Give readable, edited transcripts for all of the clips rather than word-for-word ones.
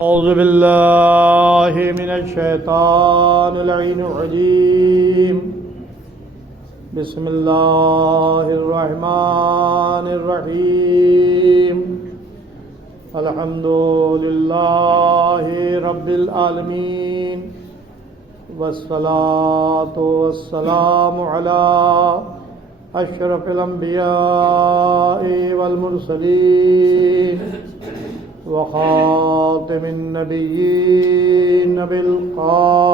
أعوذ بالله من الشيطان اللعين الرجيم بسم الله الرحمن الرحيم الحمد لله رب العالمين والصلاة والسلام على أشرف الأنبياء والمرسلين وخاتم النبيين بالقاسم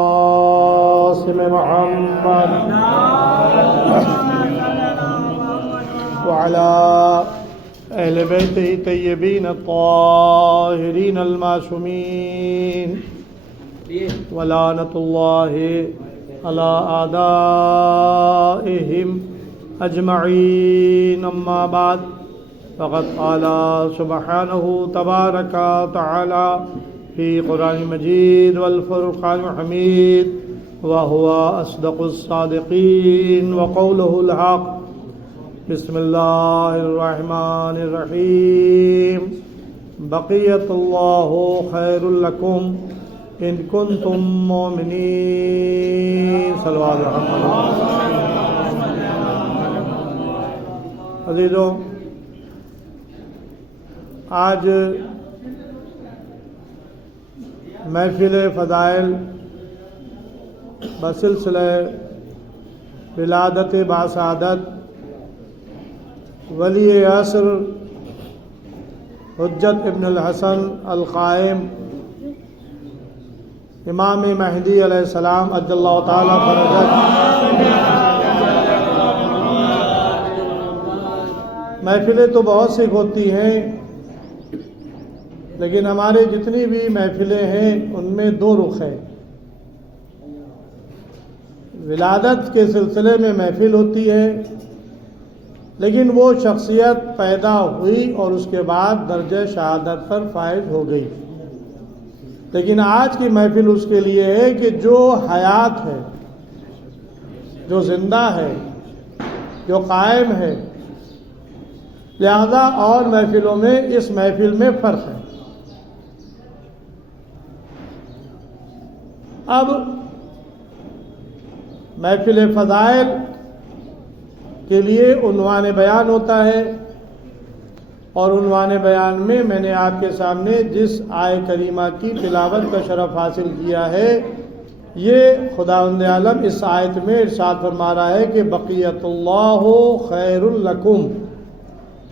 محمد وعلى أهل بيته الطيبين الطاهرين المعصومين ولعنة الله على أعدائهم أجمعين أما بعد فقد قال سبحانه تبارك وتعالى في قرآن المجيد والفرقان الحميد وهو أصدق الصادقين وقوله الحق بسم الله الرحمن الرحيم بقية الله خير لكم إن كنتم مؤمنين صلوات محمد. عزیزوں، آج محفل فضائل بسلسلہ ولادت باسعادت ولی عصر حجت ابن الحسن القائم امام مہدی علیہ السلام عجل اللہ تعالیٰ فرجہ. محفلیں تو بہت سی ہوتی ہیں، لیکن ہمارے جتنی بھی محفلیں ہیں ان میں دو رخ ہیں. ولادت کے سلسلے میں محفل ہوتی ہے، لیکن وہ شخصیت پیدا ہوئی اور اس کے بعد درجہ شہادت پر فائز ہو گئی. لیکن آج کی محفل اس کے لیے ہے کہ جو حیات ہے، جو زندہ ہے، جو قائم ہے. لہذا اور محفلوں میں اس محفل میں فرق ہے. اب محفل فضائل کے لیے عنوان بیان ہوتا ہے، اور عنوان بیان میں میں نے آپ کے سامنے جس آیہ کریمہ کی تلاوت کا شرف حاصل کیا ہے، یہ خداوند عالم اس آیت میں ارشاد فرما رہا ہے کہ بقیت اللہ خیر لکم،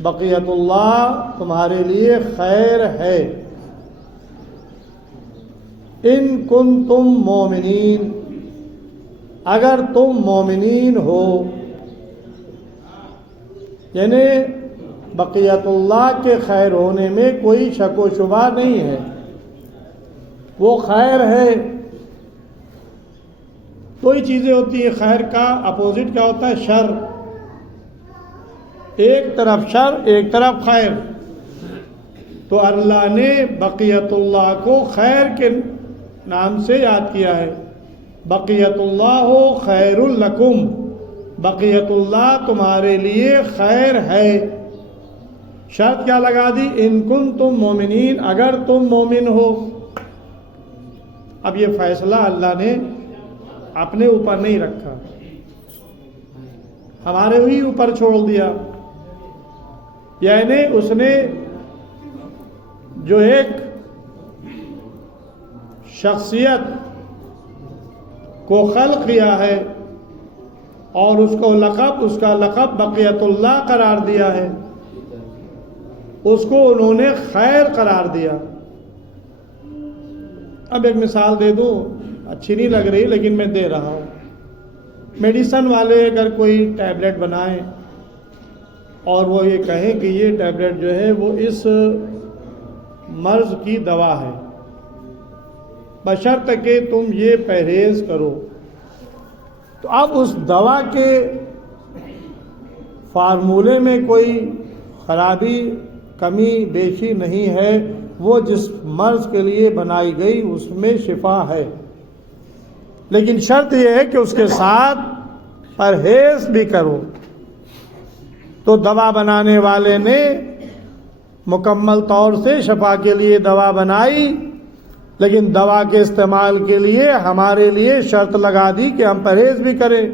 بقیت اللہ تمہارے لیے خیر ہے. ان کنتم مومنین، اگر تم مومنین ہو. یعنی بقیت اللہ کے خیر ہونے میں کوئی شک و شبہ نہیں ہے، وہ خیر ہے. دو ہی چیزیں ہوتی ہیں، خیر کا اپوزٹ کیا ہوتا ہے؟ شر. ایک طرف شر، ایک طرف خیر. تو اللہ نے بقیت اللہ کو خیر کے نام سے یاد کیا ہے. بقیت اللہ خیر لکم، بقیت اللہ تمہارے لیے خیر ہے. شرط کیا لگا دی؟ ان کنتم مومنین، اگر تم مومن ہو. اب یہ فیصلہ اللہ نے اپنے اوپر نہیں رکھا، ہمارے ہی اوپر چھوڑ دیا. یعنی اس نے جو ایک شخصیت کو خلق کیا ہے اور اس کا لقب بقیت اللہ قرار دیا ہے، اس کو انہوں نے خیر قرار دیا. اب ایک مثال دے دوں، اچھی نہیں لگ رہی لیکن میں دے رہا ہوں. میڈیسن والے اگر کوئی ٹیبلٹ بنائیں اور وہ یہ کہیں کہ یہ ٹیبلٹ جو ہے وہ اس مرض کی دوا ہے، بشرط کہ تم یہ پرہیز کرو، تو اب اس دوا کے فارمولے میں کوئی خرابی، کمی بیشی نہیں ہے. وہ جس مرض کے لیے بنائی گئی اس میں شفا ہے، لیکن شرط یہ ہے کہ اس کے ساتھ پرہیز بھی کرو. تو دوا بنانے والے نے مکمل طور سے شفا کے لیے دوا بنائی، لیکن دوا کے استعمال کے لیے ہمارے لیے شرط لگا دی کہ ہم پرہیز بھی کریں۔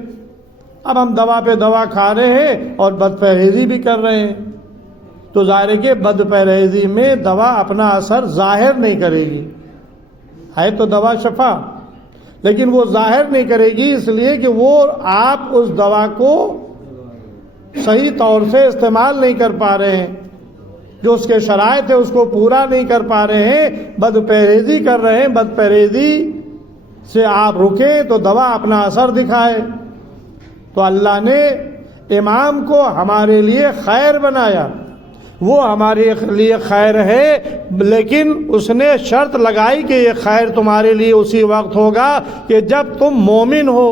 اب ہم دوا پہ دوا کھا رہے ہیں اور بد پرہیزی بھی کر رہے ہیں، تو ظاہر ہے کہ بد پرہیزی میں دوا اپنا اثر ظاہر نہیں کرے گی، ہے تو دوا شفا، لیکن وہ ظاہر نہیں کرے گی، اس لیے کہ وہ آپ اس دوا کو صحیح طور سے استعمال نہیں کر پا رہے ہیں، جو اس کے شرائط ہے اس کو پورا نہیں کر پا رہے ہیں، بد پرہیزی کر رہے ہیں، بد پرہیزی سے آپ رکیں تو دوا اپنا اثر دکھائے۔ تو اللہ نے امام کو ہمارے لیے خیر بنایا، وہ ہمارے لیے خیر ہے، لیکن اس نے شرط لگائی کہ یہ خیر تمہارے لیے اسی وقت ہوگا کہ جب تم مومن ہو۔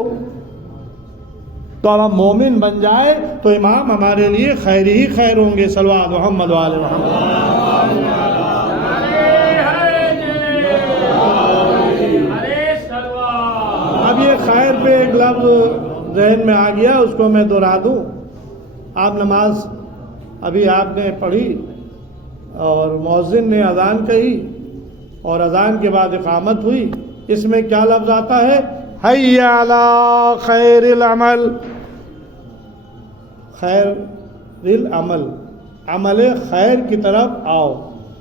تو اب ہم مومن بن جائے تو امام ہمارے لیے خیر ہی خیر ہوں گے۔ صلوات محمد و آل محمد۔ اب یہ خیر پہ ایک لفظ ذہن میں آ گیا، اس کو میں دہرا دوں۔ آپ نماز ابھی آپ نے پڑھی اور مؤذن نے اذان کہی اور اذان کے بعد اقامت ہوئی، اس میں کیا لفظ آتا ہے؟ حی علی خیر العمل، خیر العمل، عمل خیر کی طرف آؤ،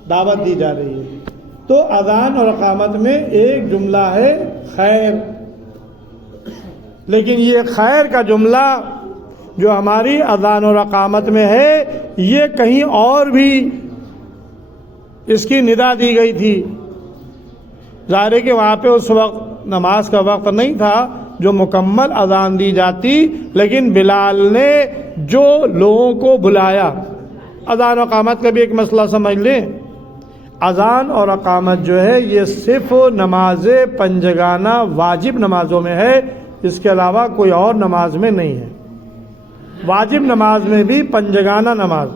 دعوت دی جا رہی ہے۔ تو اذان اور اقامت میں ایک جملہ ہے خیر، لیکن یہ خیر کا جملہ جو ہماری اذان اور اقامت میں ہے، یہ کہیں اور بھی اس کی ندا دی گئی تھی۔ ظاہر ہے کہ وہاں پہ اس وقت نماز کا وقت نہیں تھا جو مکمل اذان دی جاتی، لیکن بلال نے جو لوگوں کو بلایا، اذان و اقامت کا بھی ایک مسئلہ سمجھ لیں، اذان اور اقامت جو ہے یہ صرف نماز پنجگانہ واجب نمازوں میں ہے، اس کے علاوہ کوئی اور نماز میں نہیں ہے۔ واجب نماز میں بھی پنجگانہ نماز،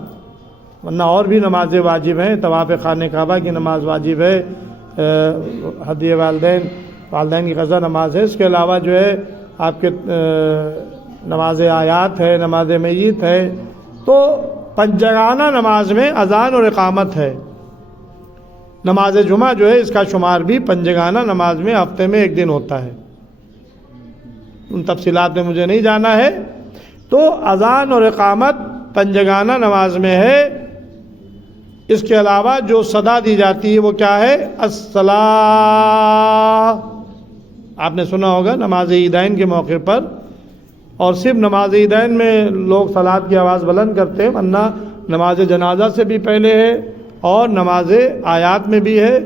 ورنہ اور بھی نمازیں واجب ہیں، طواف خانہ کعبہ کی نماز واجب ہے، ہدیہ والدین کی قضا نماز ہے، اس کے علاوہ جو ہے آپ کے نماز آیات ہے، نماز میت ہے، تو پنجگانہ نماز میں اذان اور اقامت ہے۔ نماز جمعہ جو ہے اس کا شمار بھی پنجگانہ نماز میں ہفتے میں ایک دن ہوتا ہے، ان تفصیلات میں مجھے نہیں جانا ہے۔ تو اذان اور اقامت پنجگانہ نماز میں ہے، اس کے علاوہ جو صدا دی جاتی ہے وہ کیا ہے؟ الصلاۃ۔ آپ نے سنا ہوگا نماز عیدین کے موقع پر، اور صرف نماز عیدین میں لوگ صلاۃ کی آواز بلند کرتے ہیں، ورنہ نماز جنازہ سے بھی پہلے ہے، اور نماز آیات میں بھی ہے،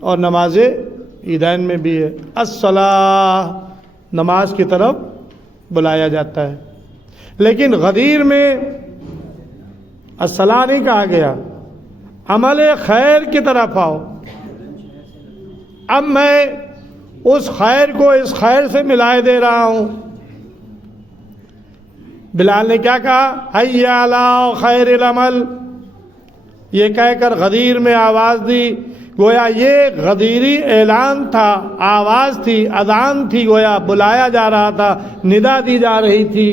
اور نماز عیدین میں بھی ہے۔ الصلاۃ، نماز کی طرف بلایا جاتا ہے، لیکن غدیر میں الصلاۃ نہیں کہا گیا، عمل خیر کی طرف آؤ۔ اب میں اس خیر کو اس خیر سے ملائے دے رہا ہوں۔ بلال نے کیا کہا؟ حی علی خیر العمل، یہ کہہ کر غدیر میں آواز دی، گویا یہ غدیری اعلان تھا، آواز تھی، اذان تھی، گویا بلایا جا رہا تھا، ندا دی جا رہی تھی۔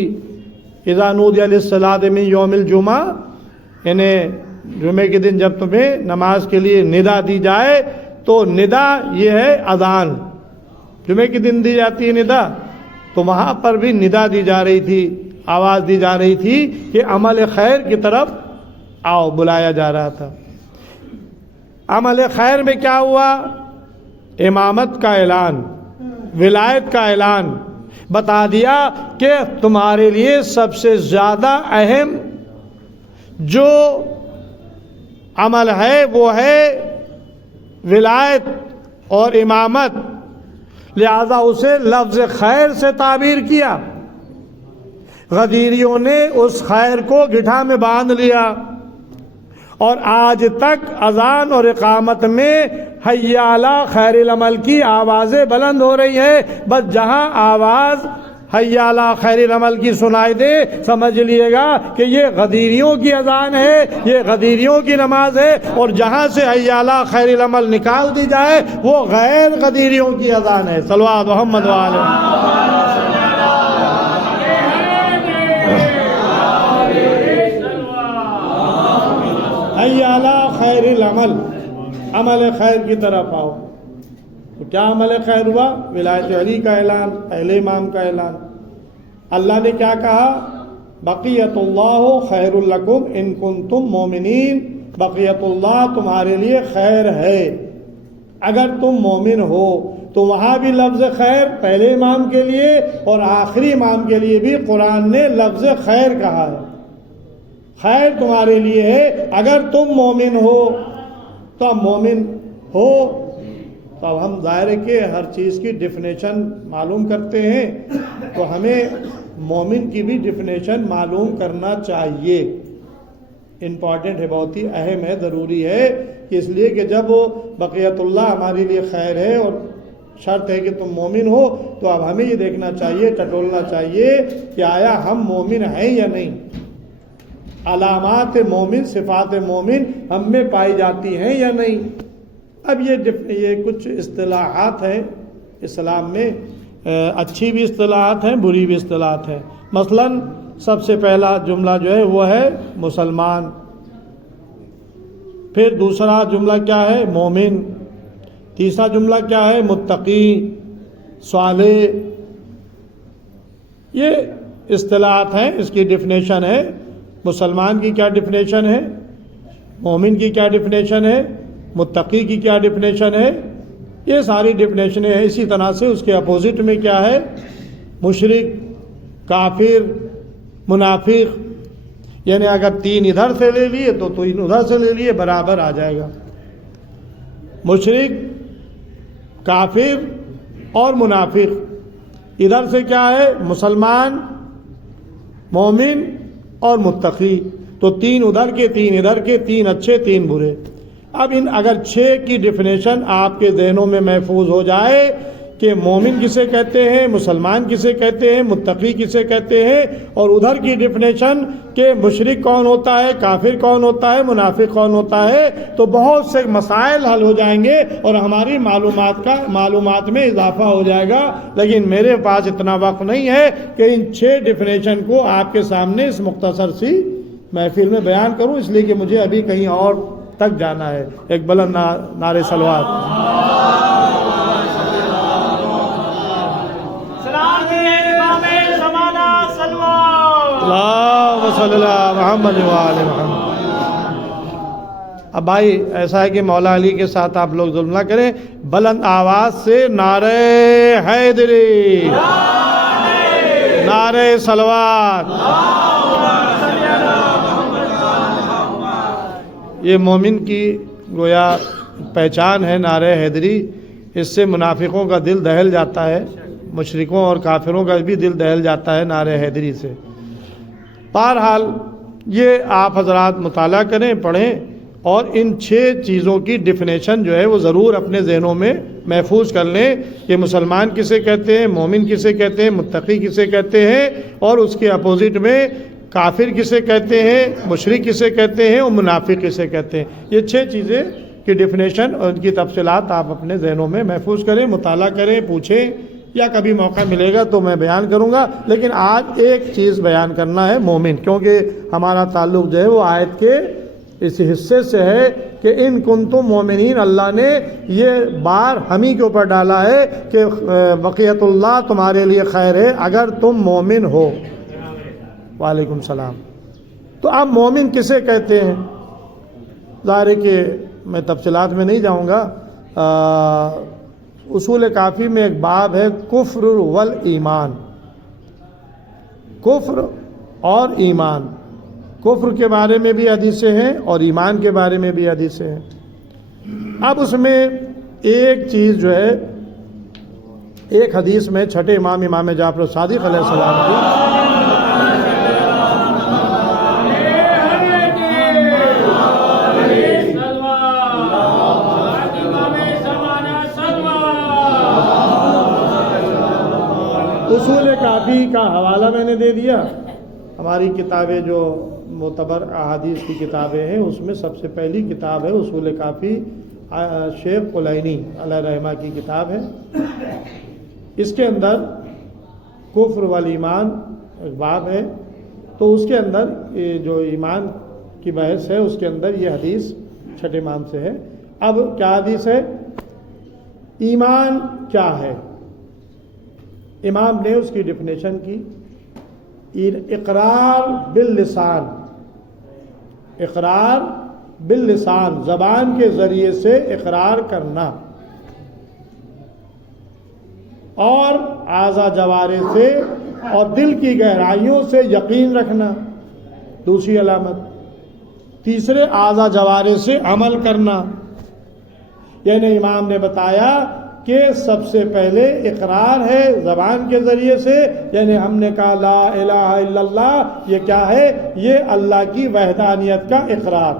اذا نودی للصلاۃ من یوم الجمعہ، یعنی جمعے کے دن جب تمہیں نماز کے لیے ندا دی جائے تو ندا یہ ہے اذان، جمعے کے دن دی جاتی ہے ندا، تو وہاں پر بھی ندا دی جا رہی تھی، آواز دی جا رہی تھی کہ عمل خیر کی طرف آؤ، بلایا جا رہا تھا۔ عمل خیر میں کیا ہوا؟ امامت کا اعلان، ولایت کا اعلان، بتا دیا کہ تمہارے لیے سب سے زیادہ اہم جو عمل ہے وہ ہے ولایت اور امامت، لہذا اسے لفظ خیر سے تعبیر کیا۔ غدیریوں نے اس خیر کو گٹھا میں باندھ لیا، اور آج تک اذان اور اقامت میں حی علی خیر العمل کی آوازیں بلند ہو رہی ہیں، بس جہاں آواز حی علی خیر العمل کی سنائی دے سمجھ لیے گا کہ یہ غدیریوں کی اذان ہے، یہ غدیریوں کی نماز ہے، اور جہاں سے حی علی خیر العمل نکال دی جائے وہ غیر غدیریوں کی اذان ہے۔ صلوات محمد و آلہ۔ حی علی خیر العمل، عمل خیر کی طرف آؤ۔ تو کیا عمل خیر ہوا؟ ولایت علی کا اعلان، پہلے امام کا اعلان۔ اللہ نے کیا کہا؟ بقیت اللہ خیر لکم ان کنتم مومنین، بقیت اللہ تمہارے لیے خیر ہے اگر تم مومن ہو۔ تو وہاں بھی لفظ خیر پہلے امام کے لیے اور آخری امام کے لیے بھی قرآن نے لفظ خیر کہا ہے۔ خیر تمہارے لیے ہے اگر تم مومن ہو۔ تو اب مومن ہو تو اب ہم ظاہر ہے کہ ہر چیز کی ڈیفینیشن معلوم کرتے ہیں، تو ہمیں مومن کی بھی ڈیفینیشن معلوم کرنا چاہیے۔ امپورٹنٹ ہے، بہت ہی اہم ہے، ضروری ہے کہ اس لیے کہ جب بقیت اللہ ہمارے لیے خیر ہے اور شرط ہے کہ تم مومن ہو، تو اب ہمیں یہ دیکھنا چاہیے، ٹٹولنا چاہیے کہ آیا ہم مومن ہیں یا نہیں، علامات مومن، صفات مومن ہم میں پائی جاتی ہیں یا نہیں۔ اب یہ کچھ اصطلاحات ہیں اسلام میں، اچھی بھی اصطلاحات ہیں، بری بھی اصطلاحات ہیں۔ مثلا سب سے پہلا جملہ جو ہے وہ ہے مسلمان، پھر دوسرا جملہ کیا ہے؟ مومن، تیسرا جملہ کیا ہے؟ متقی، صالح۔ یہ اصطلاحات ہیں، اس کی ڈیفینیشن ہے۔ مسلمان کی کیا ڈیفینیشن ہے؟ مومن کی کیا ڈیفینیشن ہے؟ متقی کی کیا ڈیفینیشن ہے؟ یہ ساری ڈیفینیشنیں ہیں۔ اسی طرح سے اس کے اپوزٹ میں کیا ہے؟ مشرک، کافر، منافق۔ یعنی اگر تین ادھر سے لے لیے تو تین ادھر سے لے لیے، برابر آ جائے گا۔ مشرک، کافر اور منافق۔ ادھر سے کیا ہے؟ مسلمان، مومن اور متقی۔ تو تین ادھر کے، تین ادھر کے، تین اچھے، تین برے۔ اب اگر چھ کی ڈیفینیشن آپ کے ذہنوں میں محفوظ ہو جائے کہ مومن کسے کہتے ہیں، مسلمان کسے کہتے ہیں، متقی کسے کہتے ہیں، اور ادھر کی ڈیفینیشن کہ مشرک کون ہوتا ہے، کافر کون ہوتا ہے، منافق کون ہوتا ہے، تو بہت سے مسائل حل ہو جائیں گے اور ہماری معلومات میں اضافہ ہو جائے گا۔ لیکن میرے پاس اتنا وقت نہیں ہے کہ ان 6 ڈیفینیشن کو آپ کے سامنے اس مختصر سی محفل میں بیان کروں، اس لیے کہ مجھے ابھی کہیں اور تک جانا ہے۔ ایک بلند نعرے صلوات۔ اللہم صلی اللہ محمد وآل محمد۔ اب بھائی ایسا ہے کہ مولا علی کے ساتھ آپ لوگ ظلم نہ کریں، بلند آواز سے نعرہ حیدری، نعرہ صلوات۔ یہ مومن کی گویا پہچان ہے نعرہ حیدری، اس سے منافقوں کا دل دہل جاتا ہے، مشرکوں اور کافروں کا بھی دل دہل جاتا ہے نعرہ حیدری سے۔ بہرحال یہ آپ حضرات مطالعہ کریں، پڑھیں، اور ان 6 چیزوں کی ڈیفینیشن جو ہے وہ ضرور اپنے ذہنوں میں محفوظ کر لیں کہ مسلمان کسے کہتے ہیں، مومن کسے کہتے ہیں، متقی کسے کہتے ہیں، اور اس کے اپوزٹ میں کافر کسے کہتے ہیں، مشرک کسے کہتے ہیں اور منافق کسے کہتے ہیں۔ یہ 6 چیزیں کی ڈیفینیشن اور ان کی تفصیلات آپ اپنے ذہنوں میں محفوظ کریں، مطالعہ کریں، پوچھیں، یا کبھی موقع ملے گا تو میں بیان کروں گا۔ لیکن آج ایک چیز بیان کرنا ہے، مومن، کیونکہ ہمارا تعلق جو ہے وہ آیت کے اس حصے سے ہے کہ ان کنتم مومنین۔ اللہ نے یہ بار ہم ہی کے اوپر ڈالا ہے کہ بقیت اللہ تمہارے لیے خیر ہے اگر تم مومن ہو۔ وعلیکم السلام۔ تو اب مومن کسے کہتے ہیں؟ ظاہر ہے کہ میں تفصیلات میں نہیں جاؤں گا۔ اصول کافی میں ایک باب ہے کفر والایمان، کفر اور ایمان۔ کفر کے بارے میں بھی حدیثیں ہیں اور ایمان کے بارے میں بھی حدیثیں ہیں۔ اب اس میں ایک چیز جو ہے، ایک حدیث میں چھٹے امام جعفر صادق علیہ السلام کی اصول کافی کا حوالہ میں نے دے دیا۔ ہماری کتابیں جو معتبر احادیث کی کتابیں ہیں اس میں سب سے پہلی کتاب ہے اصول کافی، شیخ کلینی علیہ رحمہ کی کتاب ہے۔ اس کے اندر کفر والایمان ایک باب ہے، تو اس کے اندر یہ جو ایمان کی بحث ہے اس کے اندر یہ حدیث چھٹے امام سے ہے۔ اب کیا حدیث ہے؟ ایمان کیا ہے؟ امام نے اس کی ڈیفینیشن کی، اقرار باللسان، اقرار باللسان، زبان کے ذریعے سے اقرار کرنا، اور اعضاء جوارح سے اور دل کی گہرائیوں سے یقین رکھنا، دوسری علامت۔ تیسرے، اعضاء جوارح سے عمل کرنا، یعنی امام نے بتایا کہ سب سے پہلے اقرار ہے زبان کے ذریعے سے، یعنی ہم نے کہا لا الہ الا اللہ، یہ کیا ہے؟ یہ اللہ کی وحدانیت کا اقرار،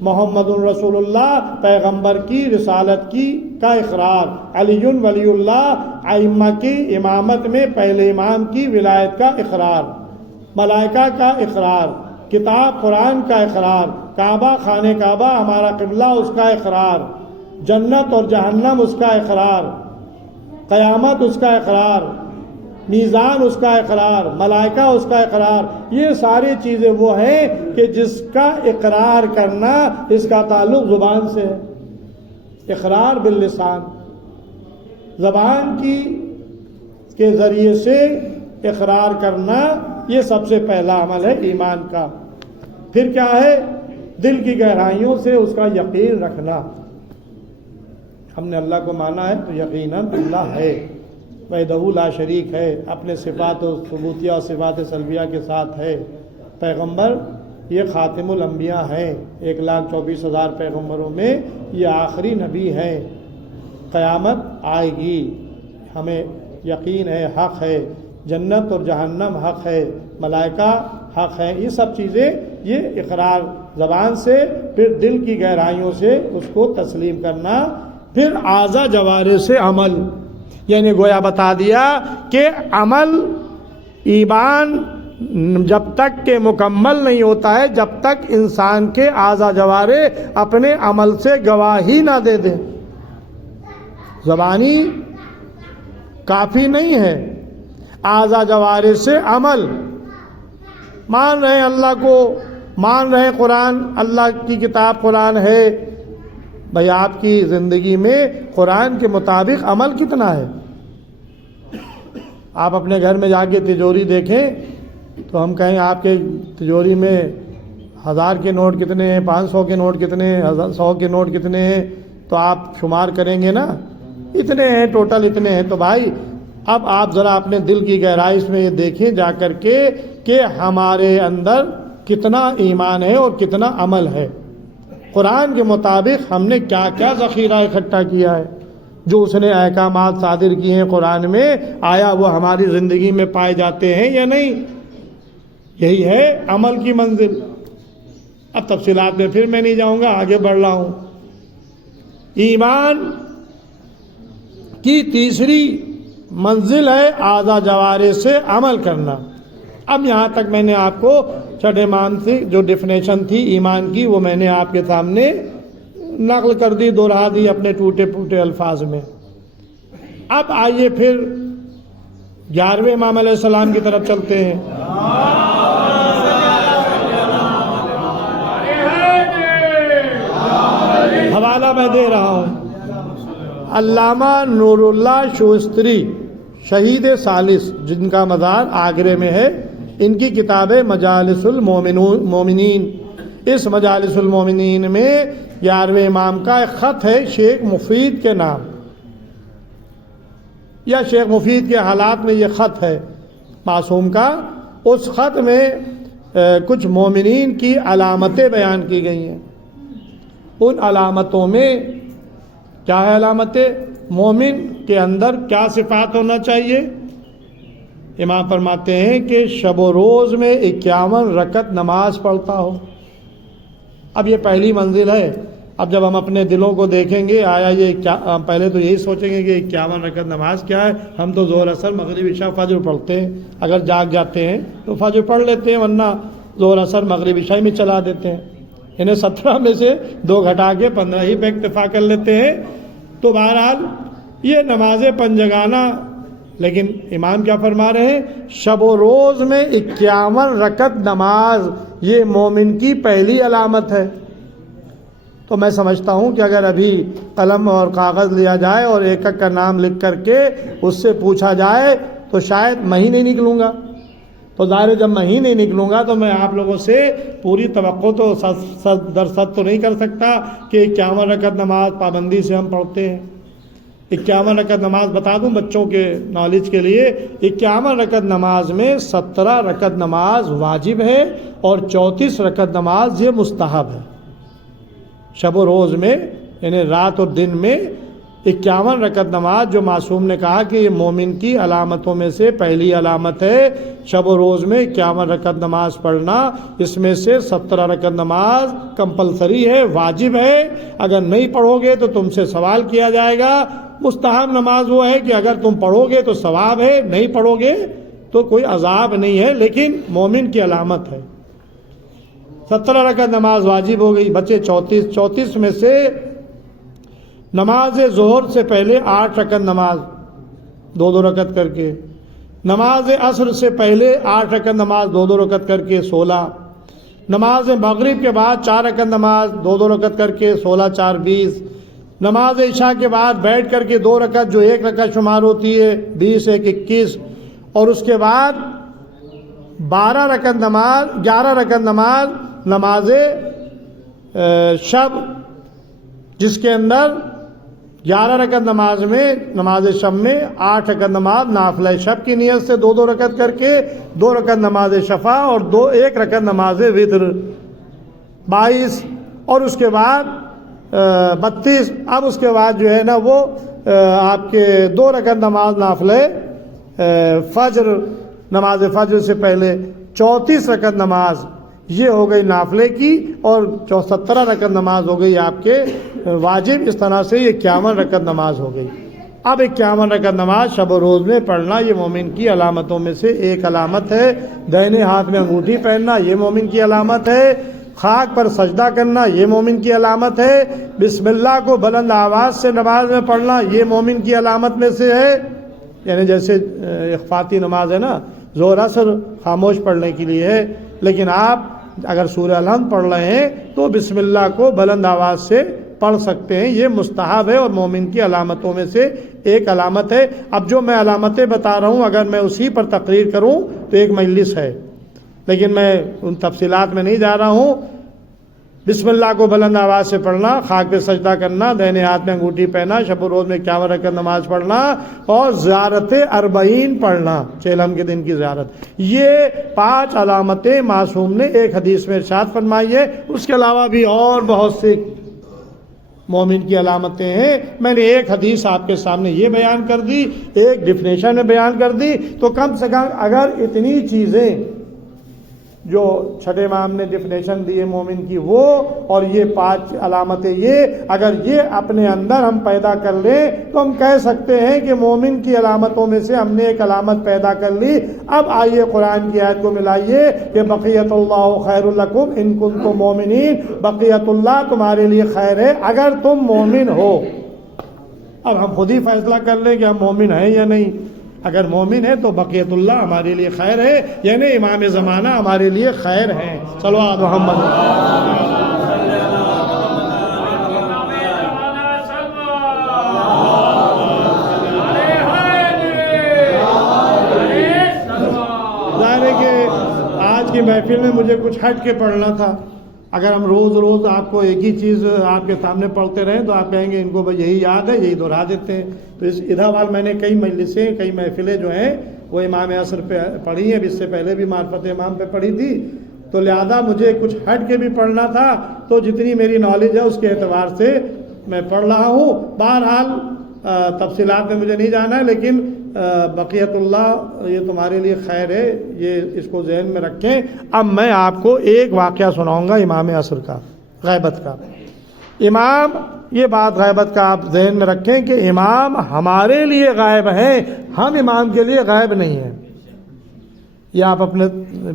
محمد الرسول اللہ پیغمبر کی رسالت کی کا اقرار، علی ولی اللہ ائمہ کی امامت میں پہلے امام کی ولایت کا اقرار، ملائکہ کا اقرار، کتاب قرآن کا اقرار، کعبہ خانہ کعبہ ہمارا قبلہ اس کا اقرار، جنت اور جہنم اس کا اقرار، قیامت اس کا اقرار، میزان اس کا اقرار، ملائکہ اس کا اقرار۔ یہ ساری چیزیں وہ ہیں کہ جس کا اقرار کرنا، اس کا تعلق زبان سے ہے۔ اقرار باللسان، زبان کے ذریعے سے اقرار کرنا، یہ سب سے پہلا عمل ہے ایمان کا۔ پھر کیا ہے؟ دل کی گہرائیوں سے اس کا یقین رکھنا۔ ہم نے اللہ کو مانا ہے تو یقیناً اللہ ہے، وحدہ لا شریک ہے، اپنے صفات و ثبوتیہ اور صفات سلبیہ کے ساتھ ہے۔ پیغمبر یہ خاتم الانبیاء ہیں، 1,24,000 پیغمبروں میں یہ آخری نبی ہیں۔ قیامت آئے گی، ہمیں یقین ہے، حق ہے، جنت اور جہنم حق ہے، ملائکہ حق ہے، یہ سب چیزیں یہ اقرار زبان سے، پھر دل کی گہرائیوں سے اس کو تسلیم کرنا، پھر اعضاء جوارح سے عمل، یعنی گویا بتا دیا کہ عمل ایمان جب تک کہ مکمل نہیں ہوتا ہے جب تک انسان کے اعضاء جوارح اپنے عمل سے گواہی نہ دے دیں۔ زبانی کافی نہیں ہے، اعضاء جوارح سے عمل، مان رہے ہیں اللہ کو، مان رہے ہیں قرآن، اللہ کی کتاب قرآن ہے، بھئی آپ کی زندگی میں قرآن کے مطابق عمل کتنا ہے؟ آپ اپنے گھر میں جا کے تجوری دیکھیں تو ہم کہیں آپ کے تجوری میں 1000 کے نوٹ کتنے ہیں، 500 کے نوٹ کتنے ہیں، 100 کے نوٹ کتنے ہیں، تو آپ شمار کریں گے نا، اتنے ہیں ٹوٹل، اتنے ہیں۔ تو بھائی اب آپ ذرا اپنے دل کی گہرائی میں یہ دیکھیں جا کر کے کہ ہمارے اندر کتنا ایمان ہے اور کتنا عمل ہے، قرآن کے مطابق ہم نے کیا کیا ذخیرہ اکٹھا کیا ہے، جو اس نے احکامات صادر کیے ہیں قرآن میں، آیا وہ ہماری زندگی میں پائے جاتے ہیں یا نہیں؟ یہی ہے عمل کی منزل۔ اب تفصیلات میں پھر میں نہیں جاؤں گا، آگے بڑھ رہا ہوں۔ ایمان کی تیسری منزل ہے اعضاء جوارح سے عمل کرنا۔ اب یہاں تک میں نے آپ کو چھٹے مان سے جو ڈیفینیشن تھی ایمان کی، وہ میں نے آپ کے سامنے نقل کر دی، دوہرا دی اپنے ٹوٹے پھوٹے الفاظ میں۔ اب آئیے پھر 11ویں امام علیہ السلام کی طرف چلتے ہیں۔ حوالہ میں دے رہا ہوں، علامہ نور اللہ شوستری، شہید ثالث، جن کا مزار آگرے میں ہے، ان کی کتاب ہے مجالس المومنین۔ اس مجالس المومنین میں 11ویں امام کا ایک خط ہے شیخ مفید کے نام، یا شیخ مفید کے حالات میں یہ خط ہے معصوم کا۔ اس خط میں کچھ مومنین کی علامتیں بیان کی گئی ہیں۔ ان علامتوں میں کیا ہے؟ علامتیں، مومن کے اندر کیا صفات ہونا چاہیے؟ امام فرماتے ہیں کہ شب و روز میں 51 رکعت نماز پڑھتا ہو۔ اب یہ پہلی منزل ہے۔ اب جب ہم اپنے دلوں کو دیکھیں گے، آیا یہ کیا، پہلے تو یہی سوچیں گے کہ 51 رکعت نماز کیا ہے؟ ہم تو ظہر اثر مغرب عشاء فجر پڑھتے ہیں، اگر جاگ جاتے ہیں تو فجر پڑھ لیتے ہیں، ورنہ ظہر اثر مغرب عشاء میں چلا دیتے ہیں، انہیں 17 میں سے 2 گھٹا کے 15 ہی پہ اکتفا کر لیتے ہیں۔ تو بہرحال یہ نماز پنجگانہ، لیکن امام کیا فرما رہے ہیں؟ شب و روز میں 51 رکعت نماز، یہ مومن کی پہلی علامت ہے۔ تو میں سمجھتا ہوں کہ اگر ابھی قلم اور کاغذ لیا جائے اور ایک ایک کا نام لکھ کر کے اس سے پوچھا جائے تو شاید میں ہی نہیں نکلوں گا. تو ظاہر جب میں ہی نہیں نکلوں گا تو میں آپ لوگوں سے پوری توقع تو صد در صد تو نہیں کر سکتا کہ 51 رکعت نماز پابندی سے ہم پڑھتے ہیں. 51 رکعت نماز بتا دوں بچوں کے نالج کے لیے، 51 رکعت نماز میں 17 رکعت نماز واجب ہے اور 34 رکعت نماز یہ مستحب ہے. شب و روز میں یعنی رات اور دن میں 51 رکعت نماز جو معصوم نے کہا کہ یہ مومن کی علامتوں میں سے پہلی علامت ہے. شب و روز میں 51 رکعت نماز پڑھنا، اس میں سے 17 رکعت نماز کمپلسری ہے، واجب ہے. اگر نہیں پڑھو گے تو تم سے سوال کیا جائے گا. مستحب نماز وہ ہے کہ اگر تم پڑھو گے تو ثواب ہے، نہیں پڑھو گے تو کوئی عذاب نہیں ہے، لیکن مومن کی علامت ہے. 17 رکعت نماز واجب ہو گئی. بچے 34 میں سے نماز ظہر سے پہلے 8 رکعت نماز 2 رکعت کر کے، نماز عصر سے پہلے 8 رکعت نماز 2 رکعت کر کے 16، نماز مغرب کے بعد 4 رکعت نماز 2 رکعت کر کے 16 4 20، نماز عشاء کے بعد بیٹھ کر کے 2 رکعت جو 1 رکعت شمار ہوتی ہے 20 1 21، اور اس کے بعد 11 رکعت نماز نماز شب، جس کے اندر 11 رکعت نماز میں نماز شب میں 8 رکعت نماز نافلہ شب کی نیت سے 2 رکعت کر کے، 2 رکعت نماز شفع اور 1 رکعت نماز وتر 22، اور اس کے بعد 32۔ اب اس کے بعد جو ہے نا وہ آپ کے 2 رکعت نماز نافلہ فجر، نماز فجر سے پہلے 34 رکعت نماز یہ ہو گئی نافلے کی، اور 17 رکعت نماز ہو گئی آپ کے واجب۔ اس طرح سے یہ 51 رکعت نماز ہو گئی۔ اب 51 رکعت نماز شب و روز میں پڑھنا یہ مومن کی علامتوں میں سے ایک علامت ہے۔ دائنے ہاتھ میں انگوٹھی پہننا یہ مومن کی علامت ہے۔ خاک پر سجدہ کرنا یہ مومن کی علامت ہے۔ بسم اللہ کو بلند آواز سے نماز میں پڑھنا یہ مومن کی علامت میں سے ہے۔ یعنی جیسے اخفاتی نماز ہے نا، ظہر عصر خاموش پڑھنے کے لیے ہے، لیکن آپ اگر سورہ الحمد پڑھ رہے ہیں تو بسم اللہ کو بلند آواز سے پڑھ سکتے ہیں۔ یہ مستحب ہے اور مومن کی علامتوں میں سے ایک علامت ہے۔ اب جو میں علامتیں بتا رہا ہوں اگر میں اسی پر تقریر کروں تو ایک مجلس ہے، لیکن میں ان تفصیلات میں نہیں جا رہا ہوں۔ بسم اللہ کو بلند آواز سے پڑھنا، خاک پہ سجدہ کرنا، دائنے ہاتھ میں انگوٹھی پہنا، شب و روز میں 51 رکعت نماز پڑھنا، اور زیارت 40 پڑھنا، چہلم کے دن کی زیارت، یہ 5 علامتیں معصوم نے ایک حدیث میں ارشاد فرمائی ہے۔ اس کے علاوہ بھی اور بہت سی مومن کی علامتیں ہیں۔ میں نے ایک حدیث آپ کے سامنے یہ بیان کر دی، ایک ڈیفینیشن میں بیان کر دی، تو کم سے کم اگر اتنی چیزیں جو چھٹے امام نے ڈیفینیشن دی ہے مومن کی وہ، اور یہ 5 علامتیں، یہ اگر یہ اپنے اندر ہم پیدا کر لیں تو ہم کہہ سکتے ہیں کہ مومن کی علامتوں میں سے ہم نے ایک علامت پیدا کر لی۔ اب آئیے قرآن کی آیت کو ملائیے کہ بقیت اللہ خیر لکم ان کنتم مومنین، بقیت اللہ تمہارے لیے خیر ہے اگر تم مومن ہو۔ اب ہم خود ہی فیصلہ کر لیں کہ ہم مومن ہیں یا نہیں۔ اگر مومن ہے تو بقیت اللہ ہمارے لیے خیر ہے، یعنی امام زمانہ ہمارے لیے خیر ہے۔ چلو آج محمد ظاہر ہے کہ آج کی محفل میں مجھے کچھ ہٹ کے پڑھنا تھا۔ اگر ہم روز روز آپ کو ایک ہی چیز آپ کے سامنے پڑھتے رہیں تو آپ کہیں گے ان کو بھائی یہی یاد ہے، یہی دہرا دیتے ہیں۔ تو اس ادھا میں نے کئی مجلسیں، کئی محفلیں جو ہیں وہ امام عصر پہ پڑھی ہیں، اس سے پہلے بھی معرفت امام پہ پڑھی تھی، تو لہذا مجھے کچھ ہٹ کے بھی پڑھنا تھا۔ تو جتنی میری نالج ہے اس کے اعتبار سے میں پڑھ رہا ہوں۔ بہرحال تفصیلات میں مجھے نہیں جانا ہے، لیکن بقیت اللہ یہ تمہارے لیے خیر ہے، یہ اس کو ذہن میں رکھیں۔ اب میں آپ کو ایک واقعہ سناؤں گا امام عصر کا، غیبت کا۔ امام، یہ بات غیبت کا آپ ذہن میں رکھیں کہ امام ہمارے لیے غائب ہیں، ہم امام کے لیے غائب نہیں ہیں۔ یہ آپ اپنے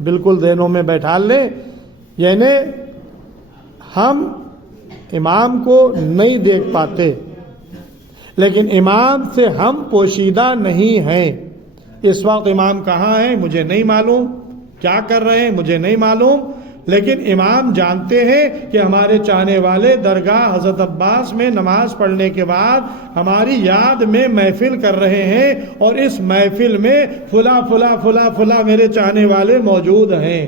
بالکل ذہنوں میں بیٹھا لیں، یعنی ہم امام کو نہیں دیکھ پاتے، لیکن امام سے ہم پوشیدہ نہیں ہیں۔ اس وقت امام کہاں ہیں مجھے نہیں معلوم، کیا کر رہے ہیں مجھے نہیں معلوم، لیکن امام جانتے ہیں کہ ہمارے چاہنے والے درگاہ حضرت عباس میں نماز پڑھنے کے بعد ہماری یاد میں محفل کر رہے ہیں، اور اس محفل میں فلاں فلاں فلاں فلاں میرے چاہنے والے موجود ہیں۔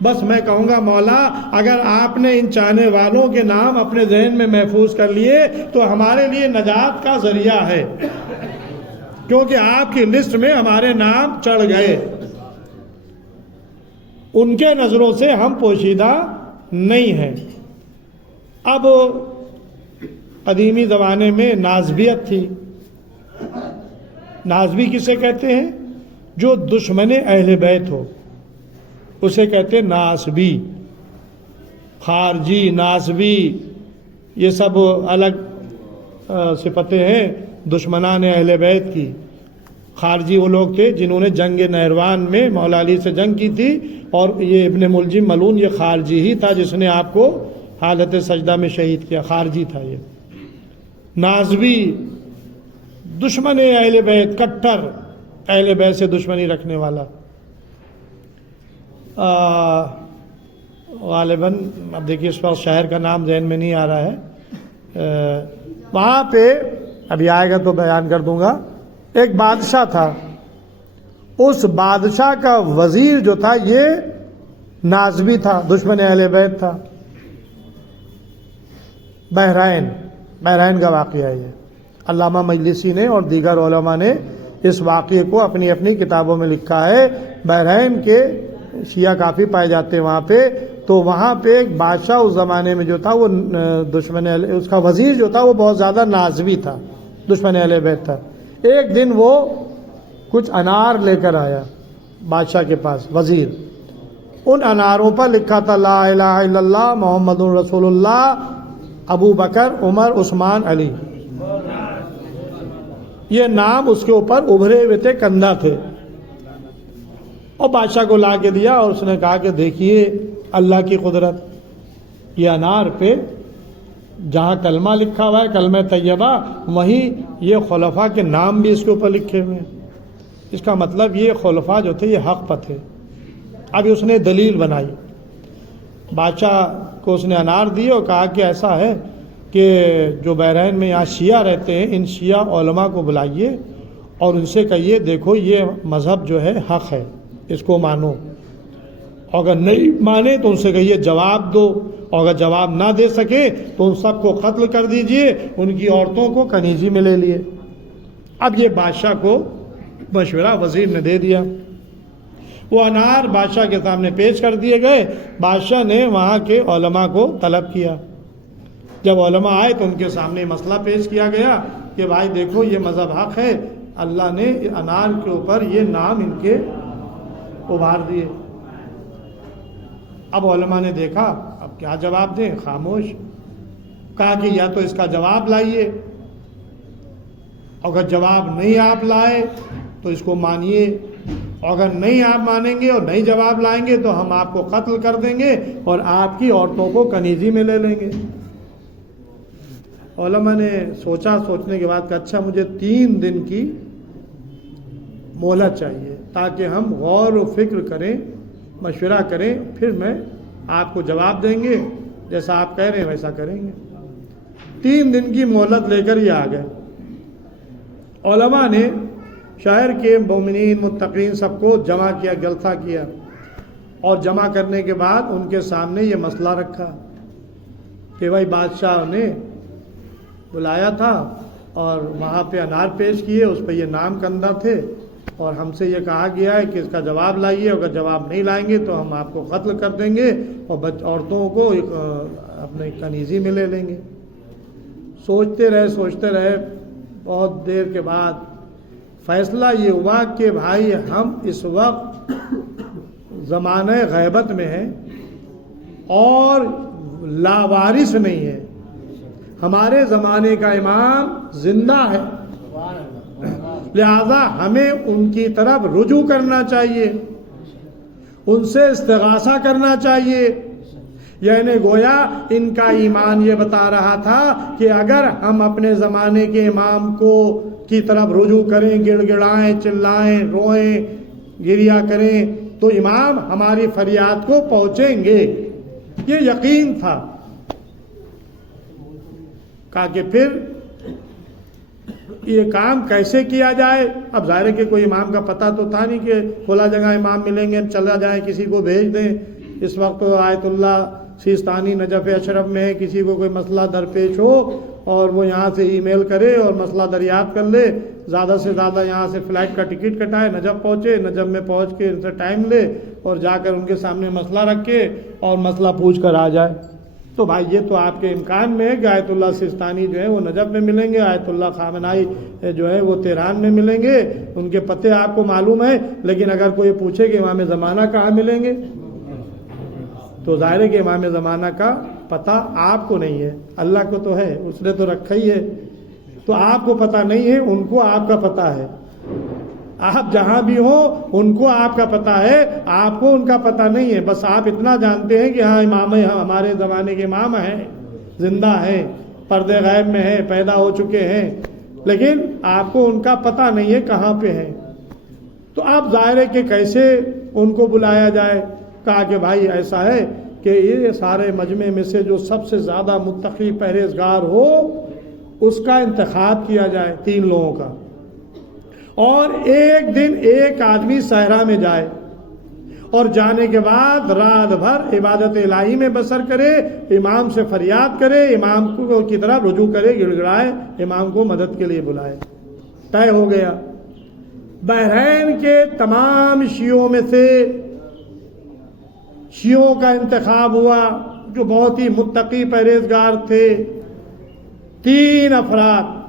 بس میں کہوں گا مولا اگر آپ نے ان چاہنے والوں کے نام اپنے ذہن میں محفوظ کر لیے تو ہمارے لیے نجات کا ذریعہ ہے، کیونکہ آپ کی لسٹ میں ہمارے نام چڑھ گئے، ان کے نظروں سے ہم پوشیدہ نہیں ہیں۔ اب قدیمی زمانے میں نازبیت تھی۔ نازبی کسے کہتے ہیں؟ جو دشمن اہل بیت ہو اسے کہتے ہیں ناسبی۔ خارجی، ناسبی، یہ سب الگ صفتیں ہیں دشمنان اہل بیت کی۔ خارجی وہ لوگ تھے جنہوں نے جنگ نہروان میں مولا علی سے جنگ کی تھی، اور یہ ابن ملجم ملعون یہ خارجی ہی تھا جس نے آپ کو حالت سجدہ میں شہید کیا، خارجی تھا یہ۔ نازبی دشمن اہل بیت، کٹر اہل بیت سے دشمنی رکھنے والا۔ غالباً اب دیکھیے اس پر شہر کا نام ذہن میں نہیں آ رہا ہے، وہاں پہ ابھی آئے گا تو بیان کر دوں گا۔ ایک بادشاہ تھا، اس بادشاہ کا وزیر جو تھا یہ نازبی تھا، دشمن اہل بیت تھا۔ بحرین کا واقعہ ہے یہ۔ علامہ مجلسی نے اور دیگر علماء نے اس واقعے کو اپنی اپنی کتابوں میں لکھا ہے۔ بحرین کے شیعہ کافی پائے جاتے ہیں وہاں پہ، تو وہاں پہ ایک بادشاہ اس زمانے میں جو تھا وہ دشمن اس کا وزیر جو تھا وہ بہت زیادہ نازبی تھا، دشمن اہل بیت تھا۔ ایک دن وہ کچھ انار لے کر آیا بادشاہ کے پاس، وزیر۔ ان اناروں پر لکھا تھا لا الہ الا اللہ محمد رسول اللہ ابو بکر عمر عثمان علی، یہ نام اس کے اوپر ابھرے ہوئے تھے، کندھا تھے۔ اور بادشاہ کو لا کے دیا اور اس نے کہا کہ دیکھیے اللہ کی قدرت، یہ انار پہ جہاں کلمہ لکھا ہوا ہے کلمہ طیبہ، وہیں یہ خلفاء کے نام بھی اس کے اوپر لکھے ہوئے ہیں۔ اس کا مطلب یہ خلفاء جو تھے یہ حق پر تھے۔ اب اس نے دلیل بنائی، بادشاہ کو اس نے انار دی اور کہا کہ ایسا ہے کہ جو بحرین میں یہاں شیعہ رہتے ہیں ان شیعہ علماء کو بلائیے اور ان سے کہیے دیکھو یہ مذہب جو ہے حق ہے، اس کو مانو، اگر نہیں مانے تو ان سے کہیے جواب دو، اور اگر جواب نہ دے سکے تو ان سب کو قتل کر دیجئے، ان کی عورتوں کو کنیزی میں لے لیے۔ اب یہ بادشاہ کو مشورہ وزیر نے دے دیا، وہ انار بادشاہ کے سامنے پیش کر دیے گئے۔ بادشاہ نے وہاں کے علماء کو طلب کیا، جب علماء آئے تو ان کے سامنے مسئلہ پیش کیا گیا کہ بھائی دیکھو یہ مذہب حق ہے، اللہ نے انار کے اوپر یہ نام ان کے ابھار دیے۔ اب علماء نے دیکھا اب کیا جواب دیں، خاموش۔ کہا کہ یا تو اس کا جواب لائیے، اگر جواب نہیں آپ لائے تو اس کو مانیے، اگر نہیں آپ مانیں گے اور نہیں جواب لائیں گے تو ہم آپ کو قتل کر دیں گے اور آپ کی عورتوں کو کنیزی میں لے لیں گے۔ علماء نے سوچا، سوچنے کے بعد کہ اچھا مجھے 3 دن کی مہلت چاہیے تاکہ ہم غور و فکر کریں، مشورہ کریں، پھر میں آپ کو جواب دیں گے، جیسا آپ کہہ رہے ہیں ویسا کریں گے۔ 3 دن کی مہلت لے کر یہ آ گئے۔ علماء نے شہر کے مومنین متقین سب کو جمع کیا، جلسہ کیا، اور جمع کرنے کے بعد ان کے سامنے یہ مسئلہ رکھا کہ بھائی بادشاہ نے بلایا تھا اور وہاں پہ انار پیش کیے، اس پہ یہ نام کندہ تھے، اور ہم سے یہ کہا گیا ہے کہ اس کا جواب لائیے، اگر جواب نہیں لائیں گے تو ہم آپ کو قتل کر دیں گے اور عورتوں کو اپنے کنیزی میں لے لیں گے۔ سوچتے رہے، بہت دیر کے بعد فیصلہ یہ ہوا کہ بھائی ہم اس وقت زمانہ غیبت میں ہیں اور لاوارث نہیں ہے، ہمارے زمانے کا امام زندہ ہے، لہذا ہمیں ان کی طرف رجوع کرنا چاہیے، ان سے استغاثہ کرنا چاہیے۔ یعنی گویا ان کا ایمان یہ بتا رہا تھا کہ اگر ہم اپنے زمانے کے امام کو کی طرف رجوع کریں، گڑ گڑائیں، چلائیں، روئیں، گریا کریں تو امام ہماری فریاد کو پہنچیں گے، یہ یقین تھا. کہا کہ پھر یہ کام کیسے کیا جائے. اب ظاہر ہے کہ کوئی امام کا پتہ تو تھا نہیں کہ کھلا جگہ امام ملیں گے, چلا جائیں کسی کو بھیج دیں. اس وقت آیت اللہ سیستانی نجف اشرف میں ہے, کسی کو کوئی مسئلہ درپیش ہو اور وہ یہاں سے ای میل کرے اور مسئلہ دریافت کر لے, زیادہ سے زیادہ یہاں سے فلائٹ کا ٹکٹ کٹائے, نجف پہنچے, نجف میں پہنچ کے ان سے ٹائم لے اور جا کر ان کے سامنے مسئلہ رکھے اور مسئلہ پوچھ کر آ جائے. تو بھائی یہ تو آپ کے امکان میں ہے کہ آیت اللہ سیستانی جو ہے وہ نجف میں ملیں گے, آیت اللہ خامنائی جو ہے وہ تہران میں ملیں گے, ان کے پتے آپ کو معلوم ہے. لیکن اگر کوئی پوچھے کہ امام زمانہ کہاں ملیں گے, تو ظاہر ہے کہ امام زمانہ کا پتہ آپ کو نہیں ہے, اللہ کو تو ہے, اس نے تو رکھا ہی ہے. تو آپ کو پتہ نہیں ہے, ان کو آپ کا پتہ ہے. آپ جہاں بھی ہوں ان کو آپ کا پتہ ہے, آپ کو ان کا پتہ نہیں ہے. بس آپ اتنا جانتے ہیں کہ ہاں امام ہمارے زمانے کے امام ہیں, زندہ ہیں, پردے غیب میں ہیں, پیدا ہو چکے ہیں, لیکن آپ کو ان کا پتہ نہیں ہے کہاں پہ ہیں. تو آپ ظاہر ہے کہ کیسے ان کو بلایا جائے. کہا کہ بھائی ایسا ہے کہ یہ سارے مجمع میں سے جو سب سے زیادہ متقی پرہیزگار ہو اس کا انتخاب کیا جائے, 3 لوگوں کا, اور ایک دن ایک آدمی صحرا میں جائے اور جانے کے بعد رات بھر عبادت الہی میں بسر کرے, امام سے فریاد کرے, امام کو کی طرف رجوع کرے, گڑ گڑائے, امام کو مدد کے لیے بلائے. طے ہو گیا. بحرین کے تمام شیعوں میں سے شیعوں کا انتخاب ہوا جو بہت ہی متقی پرہیزگار تھے. 3 افراد,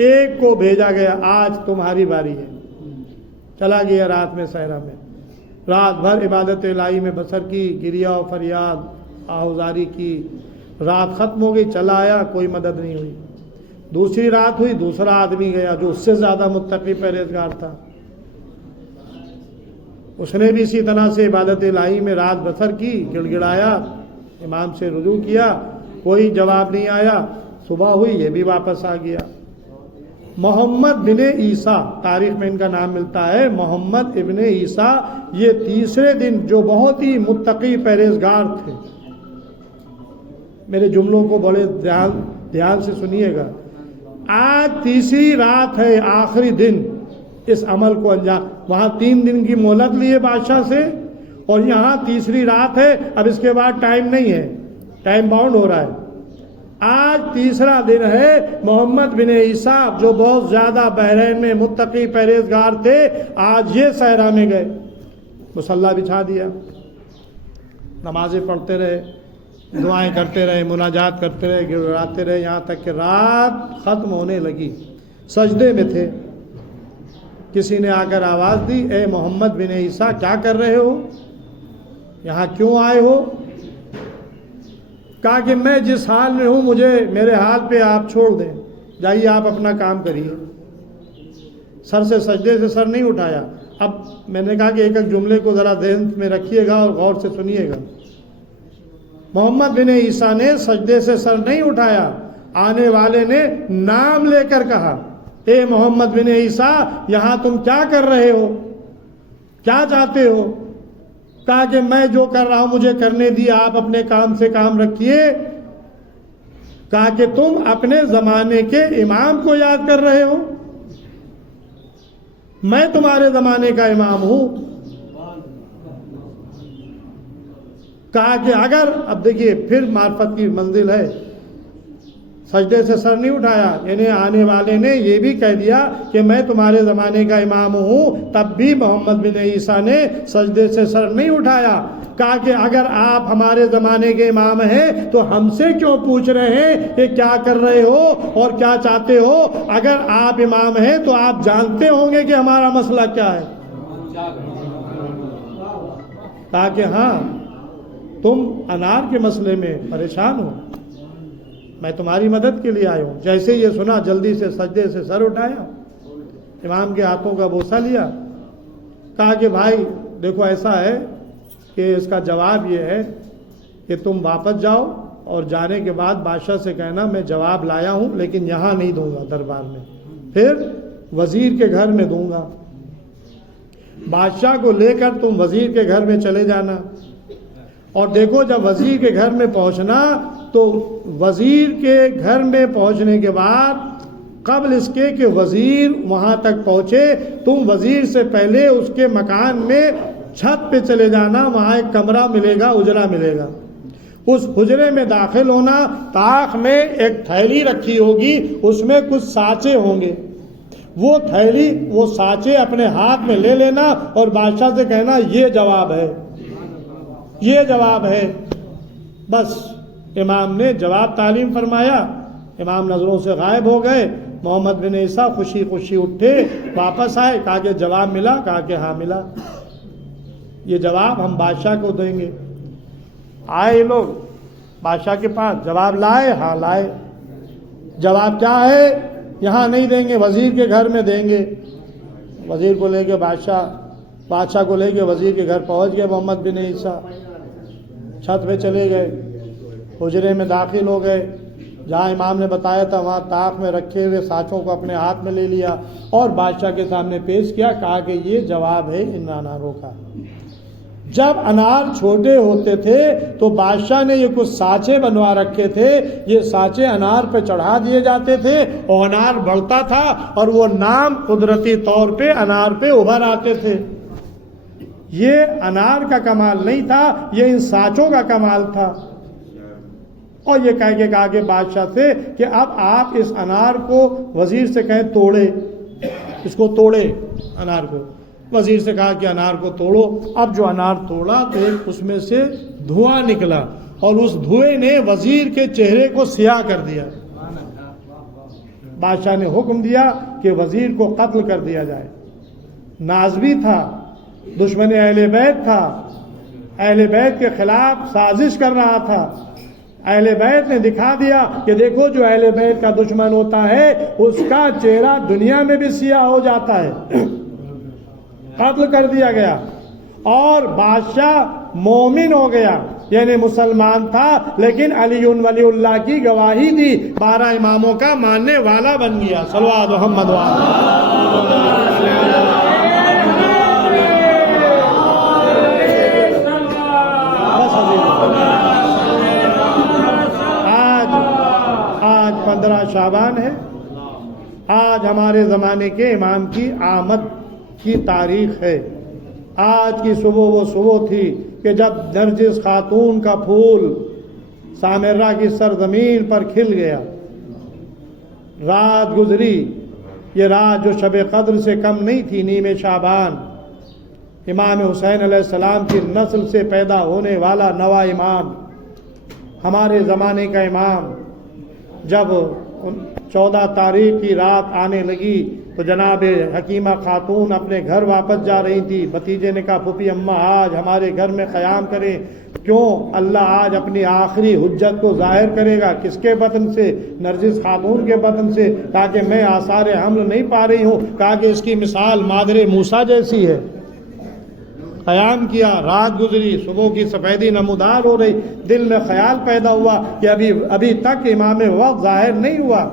ایک کو بھیجا گیا, آج تمہاری باری ہے. چلا گیا رات میں صحرا میں, رات بھر عبادت الہی میں بسر کی, گریا و فریاد آہوزاری کی. رات ختم ہو گئی, چلا آیا, کوئی مدد نہیں ہوئی. دوسری رات ہوئی, دوسرا آدمی گیا جو اس سے زیادہ متقی پرہیزگار تھا. اس نے بھی اسی طرح سے عبادت الہی میں رات بسر کی, گڑ گڑایا, امام سے رجوع کیا, کوئی جواب نہیں آیا. صبح ہوئی, یہ بھی واپس آ گیا. محمد بن عیسیٰ, تاریخ میں ان کا نام ملتا ہے محمد ابن عیسیٰ, یہ تیسرے دن جو بہت ہی متقی پرہیزگار تھے. میرے جملوں کو بڑے دھیان سے سنیے گا. آج تیسری رات ہے, آخری دن اس عمل کو انجام. وہاں 3 دن کی مہلت لیے بادشاہ سے, اور یہاں تیسری رات ہے. اب اس کے بعد ٹائم نہیں ہے, ٹائم باؤنڈ ہو رہا ہے. آج تیسرا دن ہے. محمد بن عیسیٰ جو بہت زیادہ بحرین میں متقی پرہیزگار تھے, آج یہ صحرا میں گئے, مصلی بچھا دیا, نمازیں پڑھتے رہے, دعائیں کرتے رہے, مناجات کرتے رہے, گڑگڑاتے رہے, یہاں تک کہ رات ختم ہونے لگی. سجدے میں تھے. کسی نے آ کر آواز دی, اے محمد بن عیسیٰ کیا کر رہے ہو, یہاں کیوں آئے ہو؟ کہا کہ میں جس حال میں ہوں مجھے میرے حال پہ آپ چھوڑ دیں, جائیے آپ اپنا کام کریے. سر سے سجدے سے سر نہیں اٹھایا. اب میں نے کہا کہ ایک ایک جملے کو ذرا ذہن میں رکھیے گا اور غور سے سنیے گا. محمد بن عیسیٰ نے سجدے سے سر نہیں اٹھایا, آنے والے نے نام لے کر کہا, اے محمد بن عیسیٰ یہاں تم کیا کر رہے ہو, کیا چاہتے ہو؟ کہا کہ میں جو کر رہا ہوں مجھے کرنے دی, آپ اپنے کام سے کام رکھیے. کہا کہ تم اپنے زمانے کے امام کو یاد کر رہے ہو, میں تمہارے زمانے کا امام ہوں. کہا کہ اگر, اب دیکھیے پھر معرفت کی منزل ہے, سجدے سے سر نہیں اٹھایا, یعنی آنے والے نے یہ بھی کہہ دیا کہ میں تمہارے زمانے کا امام ہوں, تب بھی محمد بن عیسیٰ نے سجدے سے سر نہیں اٹھایا. کہا کہ اگر آپ ہمارے زمانے کے امام ہیں تو ہم سے کیوں پوچھ رہے ہیں کہ کیا کر رہے ہو اور کیا چاہتے ہو؟ اگر آپ امام ہیں تو آپ جانتے ہوں گے کہ ہمارا مسئلہ کیا ہے. کہا کہ ہاں تم انار کے مسئلے میں پریشان ہو, میں تمہاری مدد کے لیے آیا ہوں. جیسے یہ سنا جلدی سے سجدے سے سر اٹھایا, امام کے ہاتھوں کا بوسہ لیا. کہا کہ بھائی دیکھو ایسا ہے کہ اس کا جواب یہ ہے کہ تم واپس جاؤ اور جانے کے بعد بادشاہ سے کہنا میں جواب لایا ہوں لیکن یہاں نہیں دوں گا دربار میں, پھر وزیر کے گھر میں دوں گا. بادشاہ کو لے کر تم وزیر کے گھر میں چلے جانا اور دیکھو جب وزیر کے گھر میں پہنچنا تو وزیر کے گھر میں پہنچنے کے بعد قبل اس کے کہ وزیر وہاں تک پہنچے تم وزیر سے پہلے اس کے مکان میں چھت پہ چلے جانا، وہاں ایک کمرہ ملے گا، اجرا ملے گا، اس حجرے میں داخل ہونا، طاق میں ایک تھیلی رکھی ہوگی، اس میں کچھ سانچے ہوں گے، وہ تھیلی وہ سانچے اپنے ہاتھ میں لے لینا اور بادشاہ سے کہنا یہ جواب ہے، یہ جواب ہے۔ بس امام نے جواب تعلیم فرمایا، امام نظروں سے غائب ہو گئے۔ محمد بن عیسیٰ خوشی خوشی اٹھے، واپس آئے، کہا کہ جواب ملا؟ کہا کہ ہاں ملا، یہ جواب ہم بادشاہ کو دیں گے۔ آئے لوگ بادشاہ کے پاس، جواب لائے؟ ہاں لائے۔ جواب کیا ہے؟ یہاں نہیں دیں گے، وزیر کے گھر میں دیں گے۔ وزیر کو لے کے بادشاہ کو لے کے وزیر کے گھر پہنچ گئے محمد بن عیسیٰ، چھت پہ چلے گئے، حجرے میں داخل ہو گئے، جہاں امام نے بتایا تھا وہاں طاق میں رکھے ہوئے سانچوں کو اپنے ہاتھ میں لے لیا اور بادشاہ کے سامنے پیش کیا، کہا کہ یہ جواب ہے ان اناروں کا۔ جب انار چھوٹے ہوتے تھے تو بادشاہ نے یہ کچھ سانچے بنوا رکھے تھے، یہ سانچے انار پہ چڑھا دیے جاتے تھے اور انار بڑھتا تھا اور وہ نام قدرتی طور پہ انار پہ ابھر آتے تھے۔ یہ انار کا کمال نہیں تھا، یہ ان سانچوں کا کمال تھا۔ اور یہ کہہ کے کہا کہ بادشاہ سے کہ اب آپ اس انار کو وزیر سے کہیں توڑے، اس کو توڑے انار کو۔ وزیر سے کہا کہ انار کو توڑو۔ اب جو انار توڑا تو اس میں سے دھواں نکلا اور اس دھوئے نے وزیر کے چہرے کو سیاہ کر دیا۔ بادشاہ نے حکم دیا کہ وزیر کو قتل کر دیا جائے۔ نازبی تھا، دشمن اہل بیت تھا، اہل بیت کے خلاف سازش کر رہا تھا۔ اہل بیت نے دکھا دیا کہ دیکھو جو اہل بیت کا دشمن ہوتا ہے اس کا چہرہ دنیا میں بھی سیاہ ہو جاتا ہے۔ قتل کر دیا گیا اور بادشاہ مومن ہو گیا، یعنی مسلمان تھا لیکن علی ولی اللہ کی گواہی دی، 12 اماموں کا ماننے والا بن گیا۔ صلوات محمد آج 15 شعبان ہے، آج ہمارے زمانے کے امام کی آمد کی تاریخ ہے۔ آج کی صبح وہ صبح تھی کہ جب نرجس خاتون کا پھول سامرہ کی سرزمین پر کھل گیا۔ رات گزری، یہ رات جو شب قدر سے کم نہیں تھی، نیم شعبان، امام حسین علیہ السلام کی نسل سے پیدا ہونے والا نوا امام، ہمارے زمانے کا امام، جب 14 تاریخ کی رات آنے لگی تو جناب حکیمہ خاتون اپنے گھر واپس جا رہی تھی۔ بھتیجے نے کہا پھوپھی اماں آج ہمارے گھر میں قیام کریں، کیوں؟ اللہ آج اپنی آخری حجت کو ظاہر کرے گا۔ کس کے بدن سے؟ نرجس خاتون کے بدن سے، تاکہ میں آثار حمل نہیں پا رہی ہوں، کہا کہ اس کی مثال مادر موسیٰ جیسی ہے۔ قیام کیا، رات گزری، صبح کی سفیدی نمودار ہو رہی، دل میں خیال پیدا ہوا کہ ابھی تک امام وقت ظاہر نہیں ہوا۔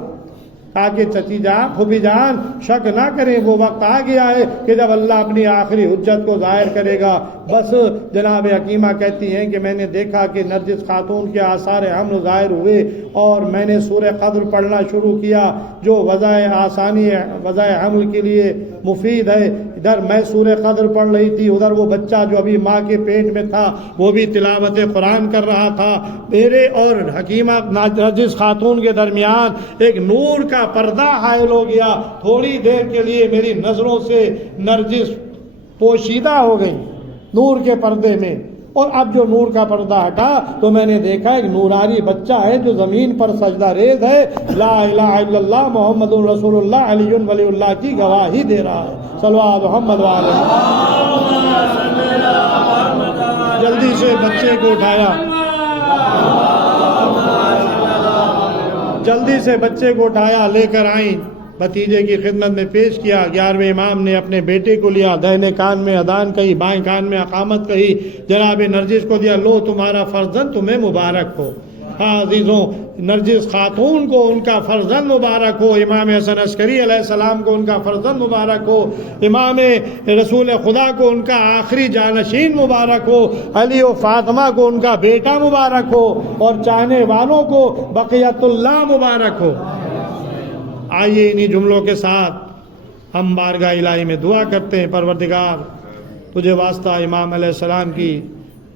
کہا کہ چچی جان، پھوپھی جان، شک نہ کریں، وہ وقت آ گیا ہے کہ جب اللہ اپنی آخری حجت کو ظاہر کرے گا۔ بس جناب حکیمہ کہتی ہیں کہ میں نے دیکھا کہ نرجس خاتون کے آثار حمل ظاہر ہوئے اور میں نے سورہ قدر پڑھنا شروع کیا جو وضع حمل کے لیے مفید ہے۔ ادھر میں سورہ قدر پڑھ رہی تھی، ادھر وہ بچہ جو ابھی ماں کے پیٹ میں تھا وہ بھی تلاوت قرآن کر رہا تھا۔ میرے اور حکیمہ نرجس خاتون کے درمیان ایک نور کا پردہ حائل ہو گیا۔ تھوڑی دیر کے لیے میری نظروں سے نرجس پوشیدہ ہو گئی نور کے پردے میں، اور اب جو نور کا پردہ ہٹا تو میں نے دیکھا ایک نورانی بچہ ہے جو زمین پر سجدہ ریز ہے، لا الہ الا اللہ محمد رسول اللہ علی ولی اللہ کی گواہی دے رہا ہے۔ صلوات محمد وعلیہ۔ جلدی سے بچے کو اٹھایا، جلدی سے بچے کو اٹھایا، لے کر آئیں، بھتیجے کی خدمت میں پیش کیا۔ 11ویں امام نے اپنے بیٹے کو لیا، دہنے کان میں اذان کہی، بائیں کان میں اقامت کہی، جناب نرجس کو دیا، لو تمہارا فرزند تمہیں مبارک ہو۔ عزیزوں نرجس خاتون کو ان کا فرزند مبارک ہو، امام حسن عسکری علیہ السلام کو ان کا فرزند مبارک ہو، امام رسول خدا کو ان کا آخری جانشین مبارک ہو، علی و فاطمہ کو ان کا بیٹا مبارک ہو، اور چاہنے والوں کو بقیت اللہ مبارک ہو۔ آئیے انہی جملوں کے ساتھ ہم بارگاہ الہی میں دعا کرتے ہیں۔ پروردگار تجھے واسطہ امام علیہ السلام کی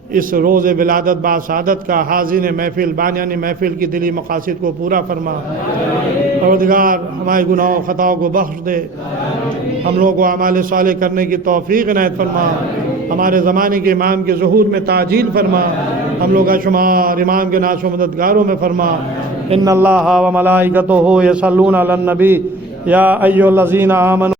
اس روز ولادت باسعادت کا حاضرین محفل بانیان محفل کی دلی مقاصد کو پورا فرما۔ پروردگار ہمارے گناہوں خطاؤں کو بخش دے، ہم لوگوں کو اعمال صالح کرنے کی توفیق عنایت فرما، ہمارے زمانے کے امام کے ظہور میں تعجیل فرما، ہم لوگ کا شمار امام کے ناصر و مددگاروں میں فرما۔ ان اللہ و ملائکتہ یصلون علی النبی یا ایھا الذین آمنوا